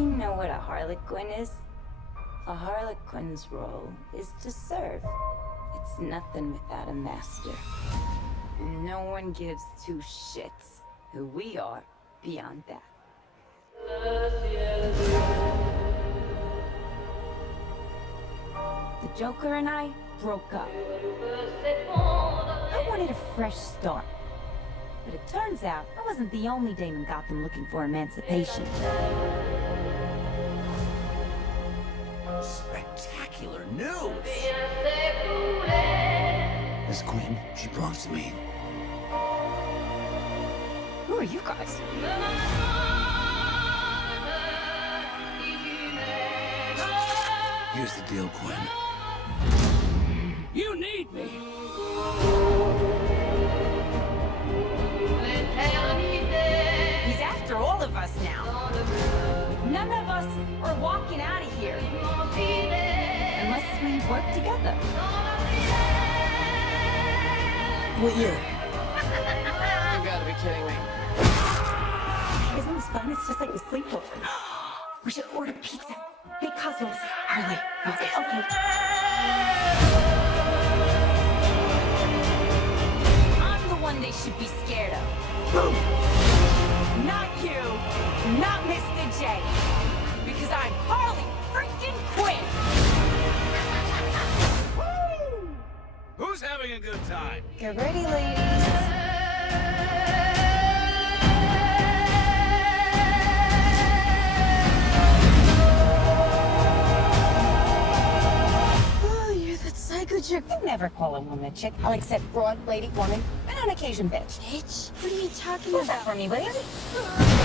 You know what a harlequin is? A harlequin's role is to serve. It's nothing without a master. No one gives two shits who we are beyond that. The Joker and I broke up. I wanted a fresh start. But it turns out I wasn't the only dame in Gotham looking for emancipation. Spectacular news! Miss Quinn, she belongs to me. Who are you guys? Here's the deal, Quinn. You need me! He's after all of us now. None of us are walking out of here unless we work together. With you. You gotta be kidding me. Isn't this fun? It's just like a sleepover. We should order pizza. Big cosmos. Harley, focus. Okay. I'm the one they should be scared of. Not you. Not Mr. J. Because I'm Harley freaking Quinn. Who's having a good time? Get ready, ladies. Psycho chick. I never call a woman a chick. I'll accept broad, lady, woman, and on occasion bitch. Bitch? What are you talking Who's that about? for me, will you?